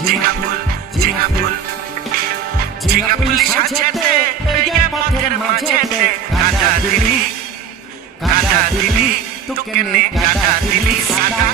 ঝিঙা ফুল ঝিঙা ফুল ঝিঙা ফুল সাজেতে এই পথের মাঝেতে কাটা দিলি তোকে নে কাটা দিলি সাদা